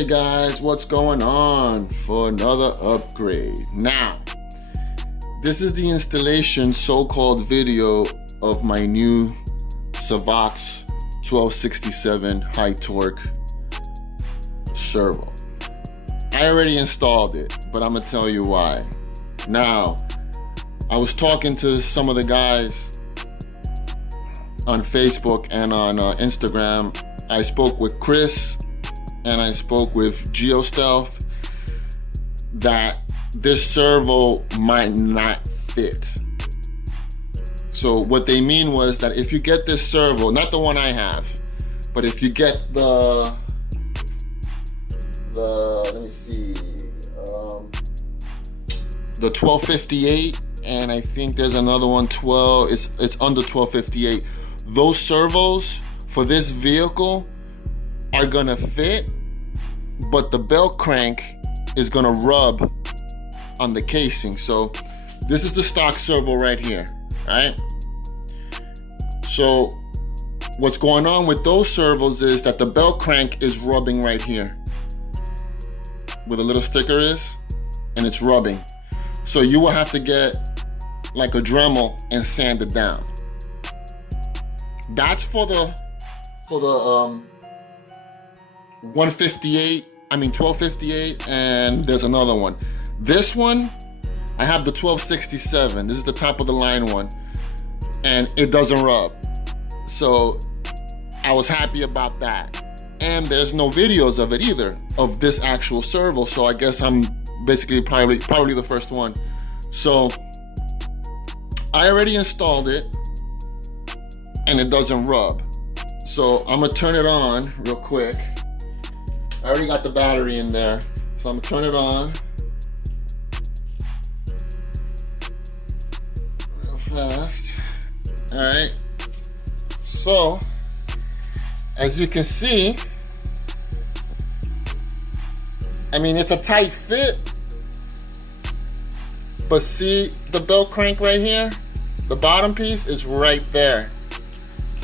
Hey guys, what's going on for another upgrade? Now, this is the installation so-called video of my new Savox 1267 high torque servo. I already installed it, but I'm gonna tell you why. Now, I was talking to some of the guys on Facebook and on Instagram. I spoke with Chris and I spoke with GeoStealth that this servo might not fit. So what they mean was that if you get this servo, not the one I have, but if you get the let me see, the 1258, and I think there's another one, it's under 1258. Those servos for this vehicle are gonna fit, but the bell crank is gonna rub on the casing. So this is the stock servo right here, right? So what's going on with those servos is that the bell crank is rubbing right here, where the little sticker is, and it's rubbing. So you will have to get like a Dremel and sand it down. That's for the 1258, and there's another one. This one, I have the 1267. This is the top of the line one, and it doesn't rub. So I was happy about that. And there's no videos of it either, of this actual servo. So I guess I'm basically probably the first one. So I already installed it and it doesn't rub. So I'm gonna turn it on real quick. I already got the battery in there. So I'm gonna turn it on real fast. All right. So as you can see, I mean, it's a tight fit, but see the bell crank right here? The bottom piece is right there.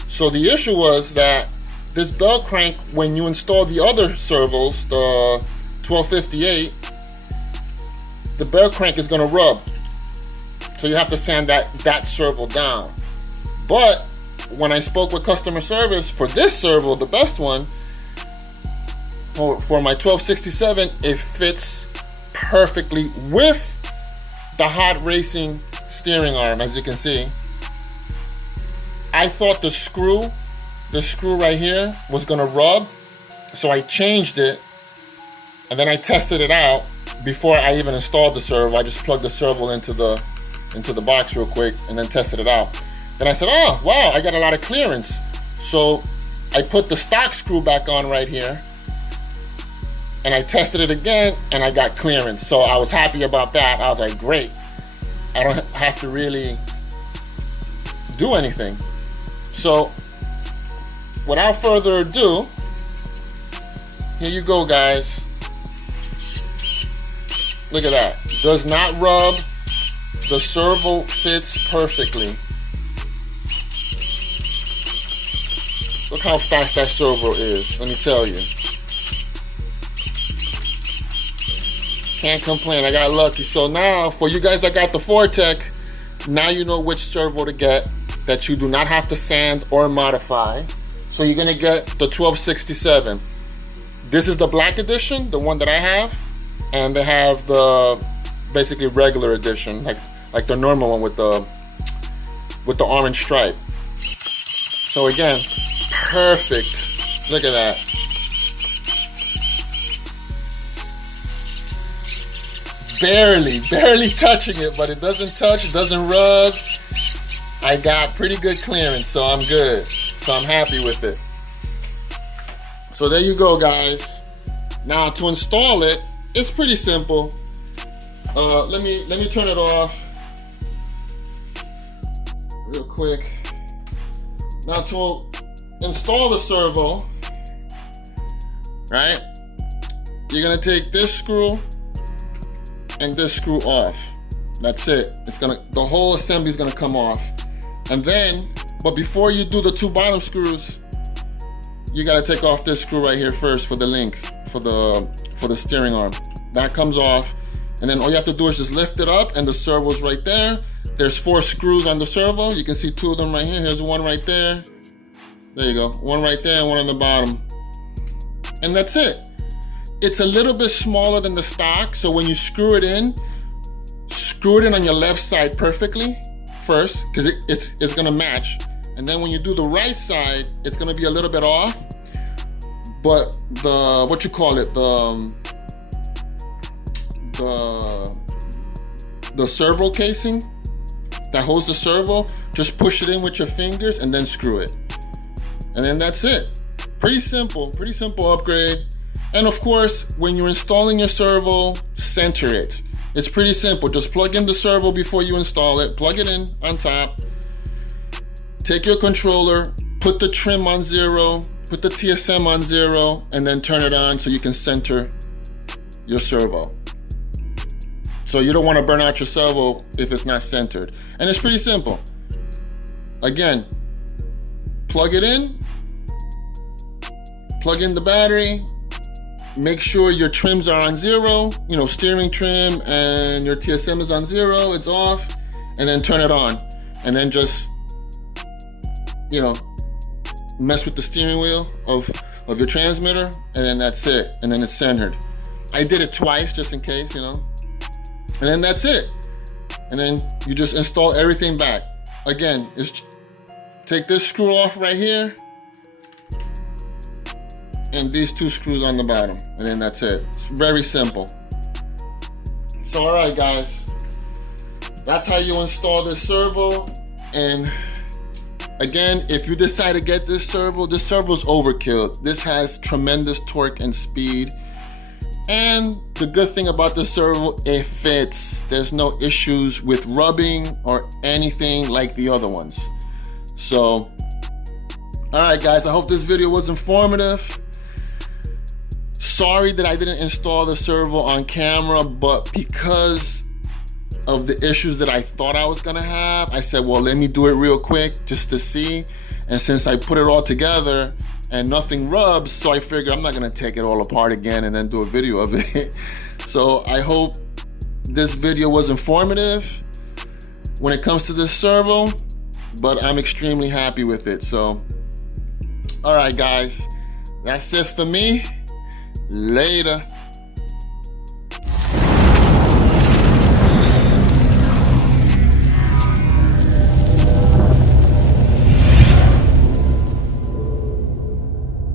So the issue was that this bell crank, when you install the other servos, the 1258, the bell crank is gonna rub. So you have to sand that servo down. But when I spoke with customer service for this servo, the best one, for my 1267, it fits perfectly with the hot racing steering arm, as you can see. I thought the screw right here was gonna rub, so I changed it, and then I tested it out before I even installed the servo. I just plugged the servo into the box real quick and then tested it out. Then I said, oh wow, I got a lot of clearance. So I put the stock screw back on right here, and I tested it again, and I got clearance. So I was happy about that. I was like, great, I don't have to really do anything. So without further ado, here you go, guys. Look at that. Does not rub. The servo fits perfectly. Look how fast that servo is, let me tell you. Can't complain, I got lucky. So now, for you guys that got the Fortec, now you know which servo to get that you do not have to sand or modify. So you're gonna get the 1267. This is the black edition, the one that I have, and they have the basically regular edition, like the normal one with the orange stripe. So again, perfect. Look at that. Barely touching it, but it doesn't touch, it doesn't rub. I got pretty good clearance, so I'm good. So I'm happy with it. So there you go, guys. Now to install it, it's pretty simple. Let me turn it off real quick. Now to install the servo, right? You're gonna take this screw and this screw off. That's it. The whole assembly is gonna come off. And then, but before you do the two bottom screws, you gotta take off this screw right here first for the link the steering arm. That comes off, and then all you have to do is just lift it up, and the servo's right there. There's 4 screws on the servo. You can see 2 of them right here. Here's one right there. There you go. One right there and one on the bottom. And that's it. It's a little bit smaller than the stock, so when you screw it in on your left side perfectly first, because it's gonna match. And then when you do the right side, it's gonna be a little bit off. But the servo casing that holds the servo, just push it in with your fingers and then screw it. And then that's it. Pretty simple upgrade. And of course, when you're installing your servo, center it. It's pretty simple. Just plug in the servo before you install it, plug it in on top, take your controller, put the trim on 0, put the TSM on 0, and then turn it on so you can center your servo. So you don't want to burn out your servo if it's not centered. And it's pretty simple. Again, plug it in, plug in the battery, make sure your trims are on 0, steering trim and your TSM is on 0, it's off, and then turn it on. And then just, mess with the steering wheel of your transmitter, and then that's it. And then it's centered. I did it twice just in case, And then that's it. And then you just install everything back. Again, take this screw off right here, and these 2 screws on the bottom, and then that's it. It's very simple. So all right guys, that's how you install this servo. And again, if you decide to get this servo's overkill. This has tremendous torque and speed. And the good thing about this servo, it fits. There's no issues with rubbing or anything like the other ones. So, all right guys, I hope this video was informative. Sorry that I didn't install the servo on camera, but because of the issues that I thought I was gonna have, I said, well, let me do it real quick just to see. And since I put it all together and nothing rubs, so I figured I'm not gonna take it all apart again and then do a video of it. So I hope this video was informative when it comes to this servo, but I'm extremely happy with it. So, all right guys, that's it for me. Later.